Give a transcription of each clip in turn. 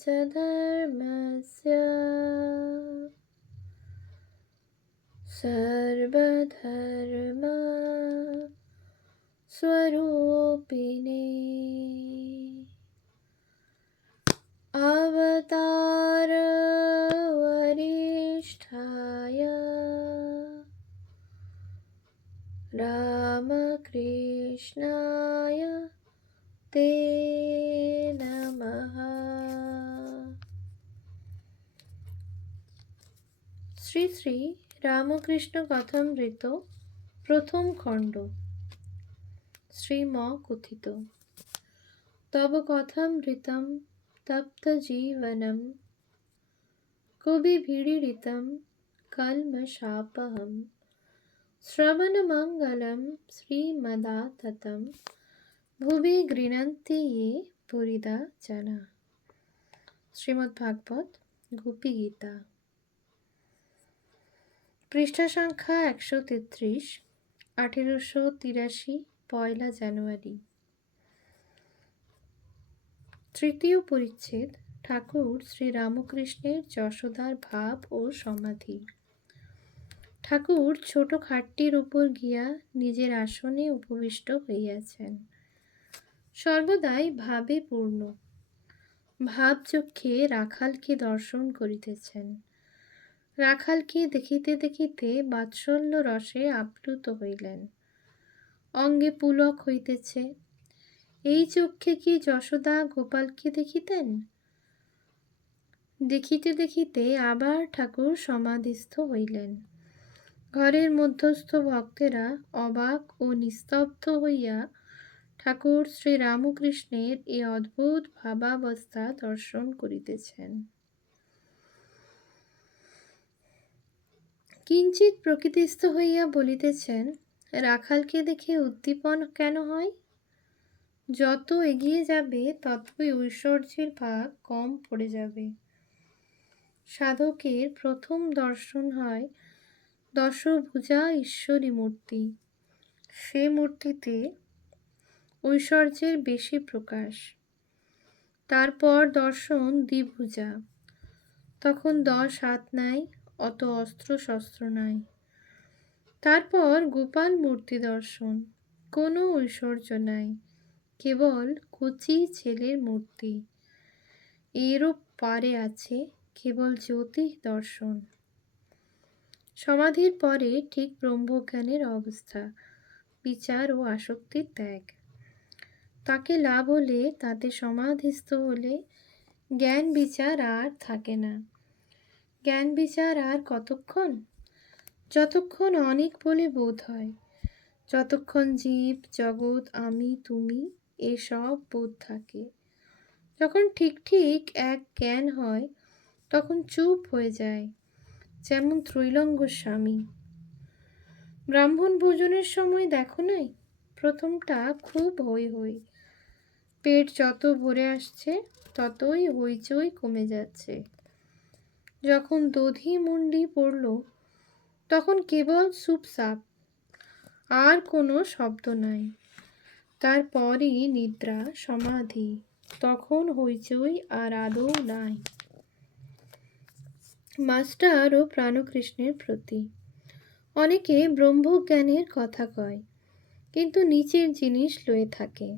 च धर्मस्य सर्वधर्म स्वरूपिणे अवतार वरिष्ठाय रामकृष्णाय ते नमः। শ্রী শ্রী রামকৃষ্ণ কথামৃত প্রথম খণ্ড। শ্রীম কথিত তব কথামৃতম তপ্ত জীবনম কবিভিড়িতম কলমশাপহম শ্রবণমঙ্গলম শ্রীমদাততম ভুবি গৃহন্তি ये পুরিদা জনা। শ্রীমদ্ভাগবত গোপী গীতা, পৃষ্ঠা সংখ্যা 133, 1883, 1 জানুয়ারি। তৃতীয় পরিচ্ছেদ। ঠাকুর শ্রী রামকৃষ্ণের যশোদার ভাব ও সমাধি। ঠাকুর ছোট খাটটির উপর গিয়া নিজের আসনে উপবিষ্ট হইয়াছেন। সর্বদাই ভাবে পূর্ণ। ভাবচক্ষে রাখালকে দর্শন করিতেছেন। রাখালকে দেখিতে দেখিতে বাৎসল্য রসে আপ্লুত হইলেন। অঙ্গে পুলক হইতেছে। এই চক্ষে কি যশোদা গোপালকে দেখিতেন? দেখিতে দেখিতে আবার ঠাকুর সমাধিস্থ হইলেন। ঘরের মধ্যস্থ ভক্তেরা অবাক ও নিস্তব্ধ হইয়া ঠাকুর শ্রী রামকৃষ্ণের এই অদ্ভুত ভাবাবস্থা দর্শন করিতেছেন। কিঞ্চিৎ প্রকৃতিস্থ হইয়া বলিতেছেন, রাখালকে দেখে উদ্দীপন কেন হয়? যত এগিয়ে যাবে ততই ঐশ্বর্যের ভাগ কম পড়ে যাবে। সাধকের প্রথম দর্শন হয় দশভুজা ঈশ্বরী মূর্তি। সে মূর্তিতে ঐশ্বর্যের বেশি প্রকাশ। তারপর দর্শন দ্বিভুজা। তখন 10 হাত নাই, অত অস্ত্র শস্ত্র নাই। তারপর গোপাল মূর্তি দর্শন। কোনো ঐশ্বর্য নাই, কেবল কচি ছেলের মূর্তি। এরও পারে আছে কেবল জ্যোতিষ দর্শন। সমাধির পরে ঠিক ব্রহ্মজ্ঞানের অবস্থা, বিচার ও আসক্তির ত্যাগ। তাকে লাভ হলে, তাতে সমাধিস্থ হলে জ্ঞান বিচার আর থাকে না। জ্ঞান বিচার আর কতক্ষণ? যতক্ষণ অনেক বলে বোধ হয়, যতক্ষণ জীব জগৎ আমি তুমি এসব বোধ থাকে। যখন ঠিক ঠিক এক জ্ঞান হয়, তখন চুপ হয়ে যায়, যেমন ত্রৈলঙ্গ স্বামী। ব্রাহ্মণ ভোজনের সময় দেখো নাই, প্রথমটা খুব হই হই। পেট যত ভরে আসছে ততই হইচই কমে যাচ্ছে। যখন দধি মুন্ডি পড়ল, তখন কেবল চুপচাপ, আর কোনো শব্দ নাই। তারপরই নিদ্রা সমাধি, তখন হইচই আর আদৌ নাই। মাস্টার ও প্রাণকৃষ্ণের প্রতি। অনেকে ব্রহ্মজ্ঞানের কথা কয়, কিন্তু নিচের জিনিস লয়ে থাকে।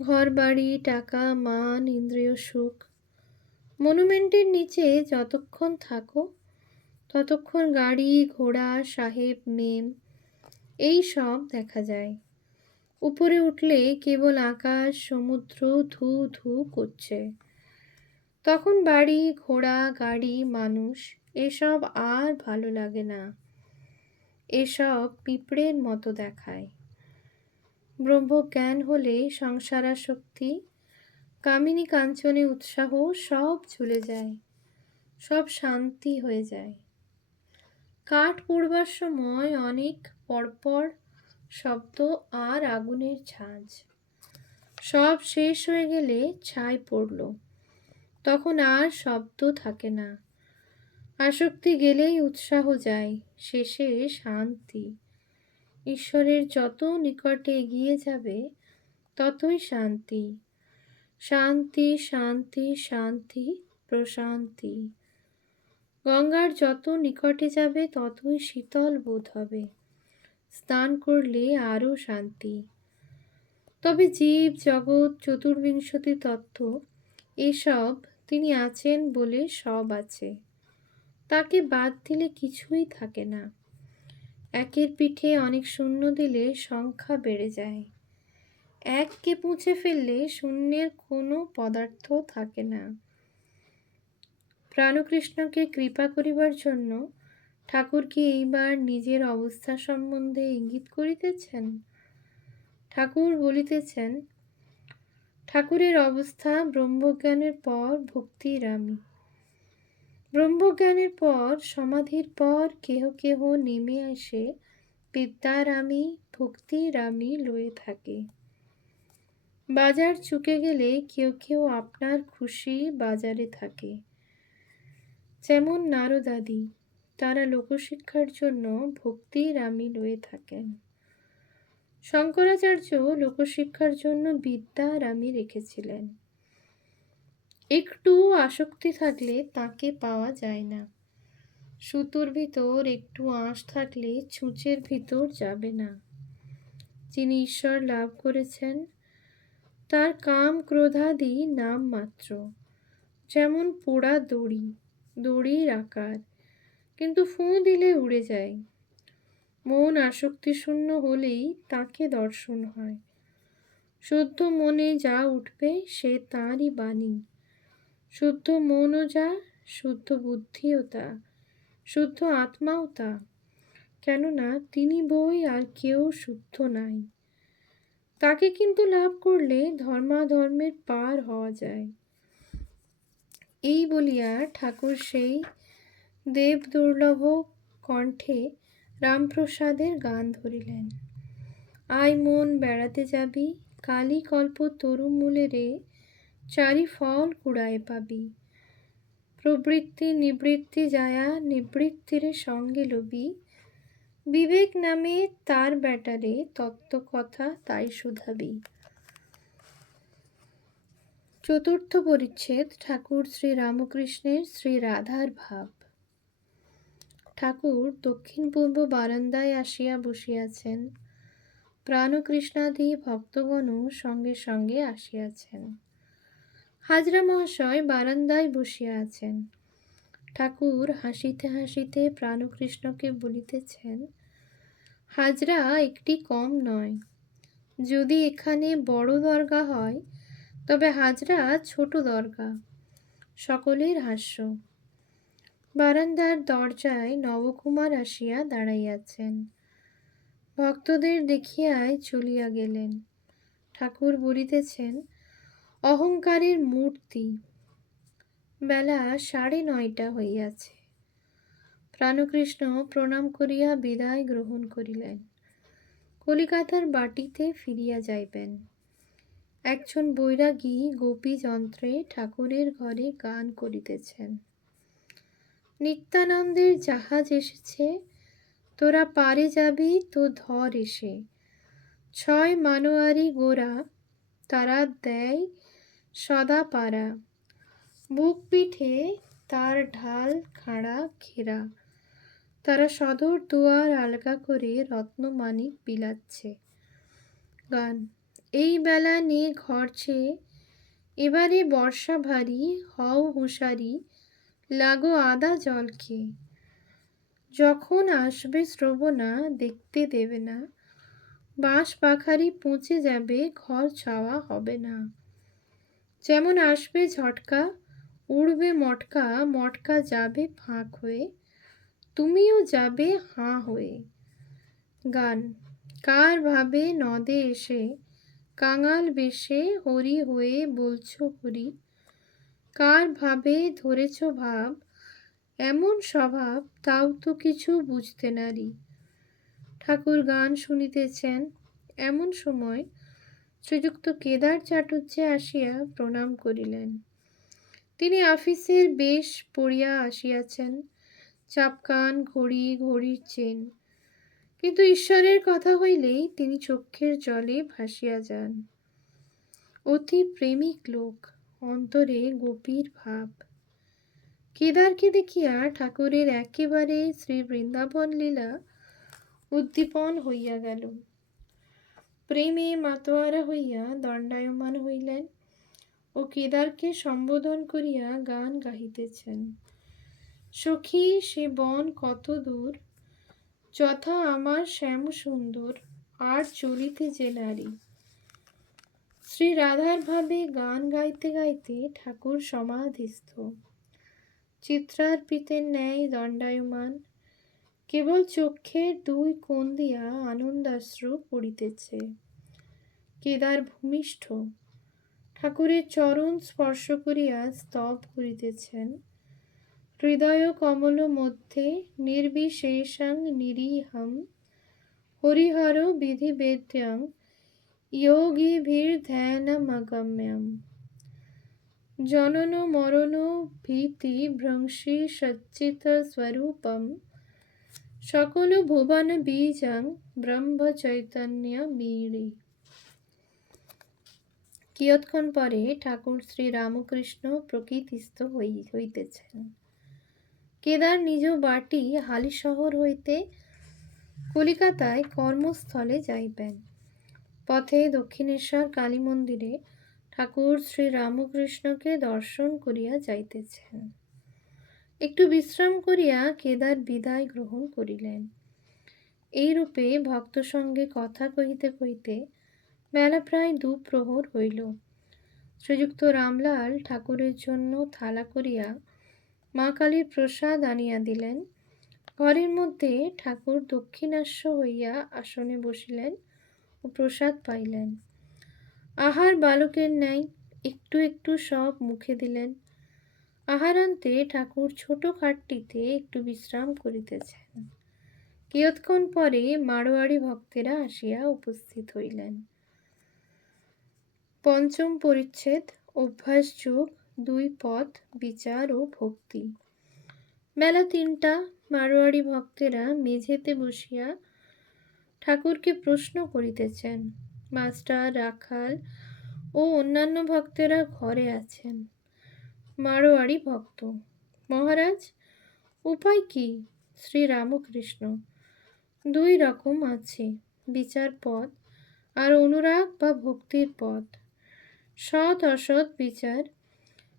ঘর বাড়ি, টাকা, মান, ইন্দ্রিয় সুখ। মনুমেন্টের নিচে যতক্ষণ থাকো, ততক্ষণ গাড়ি ঘোড়া সাহেব মেম এই সব দেখা যায়। উপরে উঠলে কেবল আকাশ সমুদ্র ধু ধু করছে। তখন বাড়ি ঘোড়া গাড়ি মানুষ এসব আর ভালো লাগে না। এসব পিঁপড়ের মতো দেখায়। ব্রহ্মজ্ঞান হলে সংসারাসক্তি, কামিনী কাঞ্চনে উৎসাহ সব চলে যায়, সব শান্তি হয়ে যায়। কাঠ পোড়বার সময় অনেক পরপর শব্দ আর আগুনের ঝাঁঝ। সব শেষ হয়ে গেলে ছাই পড়ল, তখন আর শব্দ থাকে না। আসক্তি গেলেই উৎসাহ যায়, শেষে শান্তি। ঈশ্বরের যত নিকটে এগিয়ে যাবে ততই শান্তি। শান্তি শান্তি শান্তি প্রশান্তি। গঙ্গার যত নিকটে যাবে ততই শীতল বোধ হবে। স্নান করলে আরও শান্তি। তবে জীব জগৎ চতুর্বিংশতি তত্ত্ব এসব তিনি আছেন বলে সব আছে। তাকে বাদ দিলে কিছুই থাকে না। একের পিঠে অনেক শূন্য দিলে সংখ্যা বেড়ে যায়। এককে মুছে ফেললে শূন্যের কোনো পদার্থ থাকে না। প্রাণকৃষ্ণকে কৃপা করিবার জন্য ঠাকুর কি এইবার নিজের অবস্থা সম্বন্ধে ইঙ্গিত করিতেছেন? ঠাকুর বলিতেছেন, ঠাকুরের অবস্থা ব্রহ্মজ্ঞানের পর ভক্তির আমি। ব্রহ্মজ্ঞানের পর সমাধির পর কেহ কেহ নেমে আসে বিদ্যার আমি ভক্তির আমি লয়ে থাকে। বাজার চুকে গেলে কেউ কেউ আপনার খুশি বাজারে থাকে। যেমন নারদাদি, তারা লোকশিক্ষার জন্য ভক্তির আমি লয়ে থাকেন। শঙ্করাচার্য লোকশিক্ষার জন্য বিদ্যার আমি রেখেছিলেন। একটু আসক্তি থাকলে তাকে পাওয়া যায় না। সুতোর ভিতর একটু আঁশ থাকলে ছুঁচের ভিতর যাবে না। যিনি ঈশ্বর লাভ করেছেন তার কাম ক্রোধাদি নাম মাত্র, যেমন পোড়া দড়ি, দড়ির আকার, কিন্তু ফুঁ দিলে উড়ে যায়। মন আসক্তিশূন্য হলেই তাকে দর্শন হয়। শুদ্ধ মনে যা উঠবে সে তাঁরই বাণী। শুদ্ধ মনও যা, শুদ্ধ বুদ্ধিও তা, শুদ্ধ আত্মাও তা। কেননা তিনি বই আর কেউ শুদ্ধ নাই। তাকে কিন্তু লাভ করলে ধর্মাধর্মের পার হওয়া যায়। এই বলিয়া ঠাকুর সেই দেব দুর্লভ কণ্ঠে রামপ্রসাদের গান ধরিলেন। আয় মন বেড়াতে যাবি, কালী কল্প তরু মূলে রে, চারি ফল কুড়ায় পাবি। প্রবৃত্তি নিবৃত্তি যায়া নিবৃত্তিরে সঙ্গে লবি, বিবেক নামে তার ব্যাটারে তত্ত্ব কথা তাই শুধাবি। চতুর্থ পরিচ্ছেদ। ঠাকুর শ্রী রামকৃষ্ণের শ্রী রাধার ভাব। ঠাকুর দক্ষিণ পূর্ব বারান্দায় আসিয়া বসিয়াছেন। প্রাণকৃষ্ণাদি ভক্তগণও সঙ্গে সঙ্গে আসিয়াছেন। হাজরা মহাশয় বারান্দায় বসিয়া আছেন। ঠাকুর হাসিতে হাসিতে প্রাণকৃষ্ণকে বলিতেছেন, হাজরা একটি কম নয়। যদি এখানে বড় দরগা হয় তবে হাজরা ছোট দরগা। সকলের হাস্য। বারান্দার দরজায় নবকুমার আসিয়া দাঁড়াইয়াছেন। ভক্তদের দেখিয়াই চলিয়া গেলেন। ঠাকুর বলিতেছেন, অহংকারের মূর্তি। বেলা 9:30 হইয়াছে। প্রাণকৃষ্ণ প্রণাম করিয়া বিদায় গ্রহণ করিলেন। কলিকাতার বাটিতে ফিরিয়া যাইবেন। একজন বৈরাগী গোপী যন্ত্রে ঠাকুরের ঘরে গান করিতেছেন। নিত্যানন্দের জাহাজ এসেছে, তোরা পারে যাবি তো ধর এসে। 6 মানোয়ারি গোরা, তারা দেয় সদা পারা। বুক পিঠে তার ঢাল খাড়া ঘেরা। তারা সদর দুয়ার আলগা করে রত্নমাণিক বিলাচ্ছে। গান। এই বেলা নে ঘর চেয়ে, এবারে বর্ষা ভারী, হও হুঁশারি, লাগো আদা জল খেয়ে। যখন আসবে শ্রবণা দেখতে দেবে না, বাঁশ পাখারি পচে যাবে, ঘর ছাওয়া হবে না। যেমন আসবে ঝটকা, উড়বে মটকা, মটকা যাবে ফাঁক হয়ে, তুমিও যাবে হাঁ হয়ে। গান। কার ভাবে নদে এসে, কাঙাল বেশে হরি হয়ে বলছো হরি, কার ভাবে ধরেছ ভাব, এমন স্বভাব তাও তো কিছু বুঝতে নারি। ঠাকুর গান শুনিতেছেন। এমন সময় শ্রীযুক্ত কেদার চাটুর্যে আসিয়া প্রণাম করিলেন। তিনি আফিসের বেশ পড়িয়া আসিয়াছেন, চাপকান, ঘড়ি, ঘড়ির চেন। কিন্তু ঈশ্বরের কথা হইলেই তিনি চক্ষের জলে ভাসিয়া যান। অতি প্রেমিক লোক, অন্তরে গোপীর ভাব। কেদারকে দেখিয়া ঠাকুরের একেবারে শ্রী বৃন্দাবন লীলা উদ্দীপন হইয়া গেল। প্রেমে মাতোয়ারা হইয়া দণ্ডায়মান হইলেন ও কেদারকে সম্বোধন করিয়া গান গাহিতেছেন। সখী সে বন কত দূর, যথা আমার শ্যাম সুন্দর, আর চলিতে যে নারী। শ্রী রাধার ভাবে গান গাইতে গাইতে ঠাকুর সমাধিস্থ, চিত্রার্পিতের ন্যায় দণ্ডায়মান, কেবল চক্ষের দুই কোণ দিয়া আনন্দাশ্রু পড়িতেছে। কেদার ভূমিষ্ঠ, ঠাকুরের চরণ স্পর্শ করিয়া স্তব করিতেছেন। হৃদয় কমল মধ্যে নির্বিশেষং নিরীহম, হরিহর বিধিবেদ্যং যোগীভির্ধ্যানমগম্যম। জনন মরণ ভীতি ভ্রংশী সচ্চিত স্বরূপম, সকল ভুবন বীজং ব্রহ্ম চৈতন্য মীড়ে। কিয়ৎক্ষণ পরে ঠাকুর শ্রী রামকৃষ্ণ প্রকৃতিস্থ হইতেছেন। কেদার নিজ বাটি হালিশহর হইতে কলিকাতায় কর্মস্থলে যাইবেন। পথে দক্ষিণেশ্বর কালী মন্দিরে ঠাকুর শ্রী রামকৃষ্ণকে দর্শন করিয়া যাইতেছেন। একটু বিশ্রাম করিয়া কেদার বিদায় গ্রহণ করিলেন। এইরূপে ভক্ত সঙ্গে কথা কহিতে কহিতে বেলা প্রায় 2 প্রহর হইল। শ্রীযুক্ত রামলাল ঠাকুরের জন্য থালা করিয়া মা কালীর প্রসাদ আনিয়া দিলেন। ঘরের মধ্যে ঠাকুর দক্ষিণাস্য হইয়া আসনে বসিলেন ও প্রসাদ পাইলেন। আহার বালকের ন্যায় একটু একটু সব মুখে দিলেন। আহারান্তে ঠাকুর ছোট খাটটিতে একটু বিশ্রাম করিতেছেন। কিয়ৎক্ষণ পরে মারোয়াড়ি ভক্তেরা আসিয়া উপস্থিত হইলেন। পঞ্চম পরিচ্ছেদ, অভ্যাস যোগ, 2 পথ, বিচার ও ভক্তি। বেলা 3টা। মারোয়াড়ি ভক্তেরা মেঝেতে বসিয়া ঠাকুরকে প্রশ্ন করিতেছেন। মাস্টার, রাখাল ও অন্যান্য ভক্তেরা ঘরে আছেন। মারোয়াড়ি ভক্ত: মহারাজ, উপায় কি? শ্রী রামকৃষ্ণ: 2 রকম আছে, বিচার পথ আর অনুরাগ বা ভক্তির পথ। সৎ অসৎ বিচার,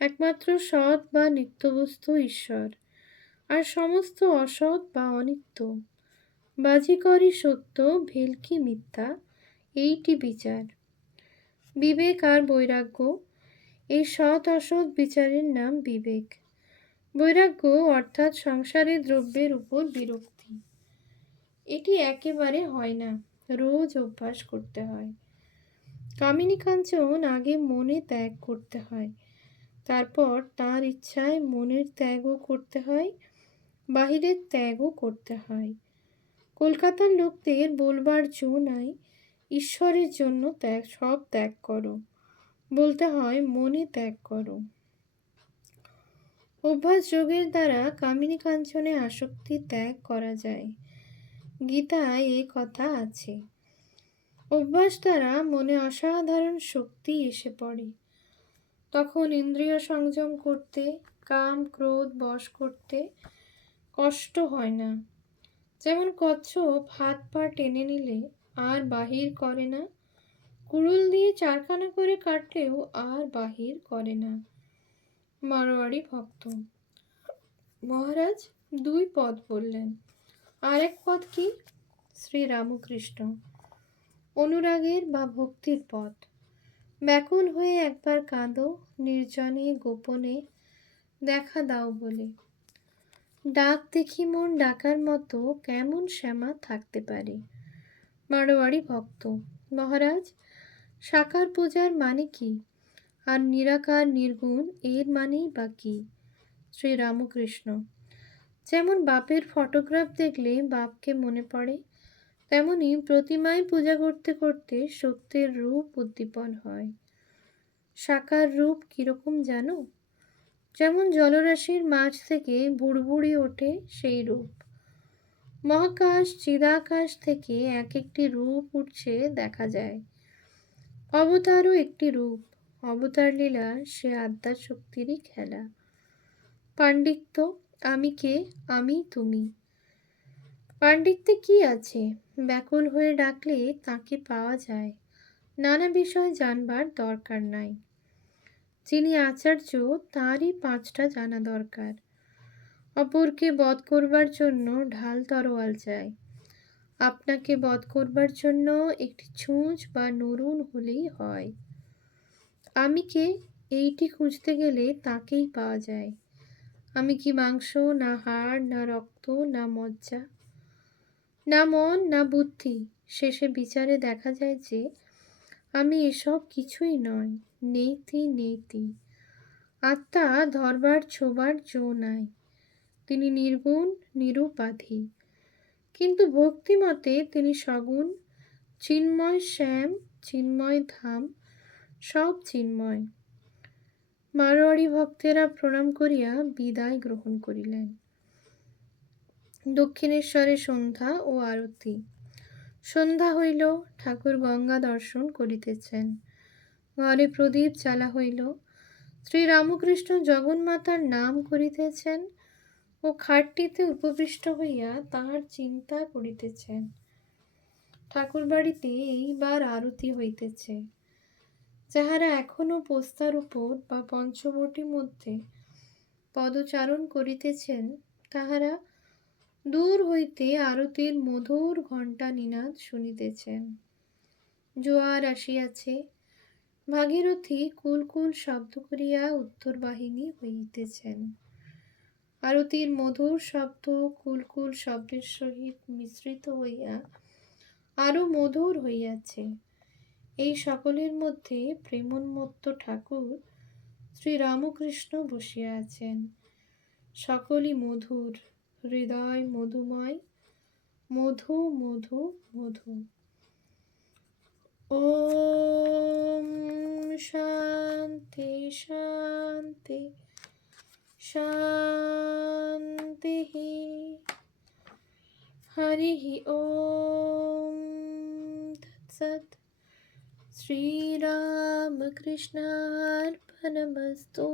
একমাত্র সৎ বা নিত্যবস্তু ঈশ্বর, আর সমস্ত অসৎ বা অনিত্য। বাজিকরই সত্য, ভেলকি মিথ্যা, এইটি বিচার। বিবেক আর বৈরাগ্য, এই সৎ অসৎ বিচারের নাম বিবেক। বৈরাগ্য অর্থাৎ সংসারের দ্রব্যের উপর বিরক্তি। এটি একেবারে হয় না, রোজ অভ্যাস করতে হয়। কামিনী কাঞ্চন আগে মনে ত্যাগ করতে হয়, তারপর তার ইচ্ছায় মনের ত্যাগও করতে হয়, বাহিরের ত্যাগও করতে হয়। কলকাতার লোকদের বলবার জো নাই ঈশ্বরের জন্য সব ত্যাগ করো, বলতে হয় মনে ত্যাগ করো। অভ্যাস যোগের দ্বারা কামিনী কাঞ্চনে আসক্তি ত্যাগ করা যায়। গীতায় এ কথা আছে। অভ্যাস দ্বারা মনে অসাধারণ শক্তি এসে পড়ে। তখন ইন্দ্রিয় সংযম করতে, কাম ক্রোধ বশ করতে কষ্ট হয় না। যেমন কচ্ছপ হাত পা টেনে নিলে আর বাহির করে না, কুড়ুল দিয়ে 4খানা করে কাটলেও আর বাহির করে না। মারোয়াড়ি ভক্ত: মহারাজ, 2 পথ বললেন, আরেক পথ কি? শ্রী রামকৃষ্ণ: অনুরাগের বা ভক্তির পথ। ব্যাকুল হয়ে একবার কাঁদো, নির্জনে গোপনে, দেখা দাও বলে। ডাক দেখি মন ডাকার মতো কেমন শ্যামা থাকতে পারে। মারোয়াড়ি ভক্ত: মহারাজ, সাকার পূজার মানে কি? আর নিরাকার নির্গুণ এর মানেই বা কি? শ্রী রামকৃষ্ণ: যেমন বাপের ফটোগ্রাফ দেখলে বাপকে মনে পড়ে, তেমনি প্রতিমায় পূজা করতে করতে সত্যের রূপ উদ্দীপন হয়। সাকার রূপ কিরকম জানো? যেমন জলরাশির মাঝ থেকে বুড়বুড়ি ওঠে সেই রূপ। মহাকাশ চিদাকাশ থেকে এক একটি রূপ উঠছে দেখা যায়। অবতারও একটি রূপ, অবতার লীলা সে আদ্যার শক্তিরই খেলা। পাণ্ডিত্য, আমি কে, আমি তুমি। পাণ্ডিত্যে কি আছে, ব্যাকুল হয়ে ডাকলে তাকে পাওয়া যায়। নানা বিষয় জানবার দরকার নাই। যিনি আচার্য তারই 5টা জানা দরকার। অপরকে বধ করবার জন্য ঢাল তরোয়াল চাই। আপনাকে বধ করবার জন্য একটি ছুঁচ বা নরুন হলেই হয়। আমি কে, এইটি খুঁজতে গেলে তাকেই পাওয়া যায়। আমি কি মাংস, না হাড়, না রক্ত, না মজ্জা, না মন, না বুদ্ধি। শেষে বিচারে দেখা যায় যে আমি এসব কিছুই নয়। নেইতি নেইতি। আত্মা ধরবার ছোবার জো নাই। তিনি নির্গুণ, নিরুপাধি। কিন্তু ভক্তিমতে তিনি সগুণ, চিন্ময় শ্যাম, চিন্ময় ধাম, সব চিন্ময়। মারোয়াড়ি ভক্তেরা প্রণাম করিয়া বিদায় গ্রহণ করিলেন। দক্ষিণেশ্বরে সন্ধ্যা ও আরতি। সন্ধ্যা হইল, ঠাকুর গঙ্গা দর্শন করিতেছেন। ঘরে প্রদীপ জ্বালা হইল। শ্রীরামকৃষ্ণ জগন্মাতার নাম করিতেছেন ও খাটটিতে উপবিষ্ট হইয়া তাহার চিন্তা করিতেছেন। ঠাকুর বাড়িতে এইবার আরতি হইতেছে। যাহারা এখনো পোস্তার উপর বা পঞ্চবটীর মধ্যে পদচারণ করিতেছেন, তাহারা দূর হইতে আরতির মধুর ঘণ্টা নিনাদ শুনিতেছেন। জোয়ার আসিয়াছে। ভাগীরথী কুলকুল শব্দ করিয়া উত্তর বাহিনী হইতেছেন। আরতির মধুর শব্দ কুলকুল শব্দের সহিত মিশ্রিত হইয়া আরো মধুর হইয়াছে। এই সকলের মধ্যে প্রেমোন্মত্ত ঠাকুর শ্রীরামকৃষ্ণ বসিয়া আছেন। সকলই মধুর, হৃদয় মধুময়, মধু মধু মধু। ওম শান্তি শান্তি শান্তি। হরি ওম তৎসৎ। শ্রীরামকৃষ্ণার্পণমস্তু।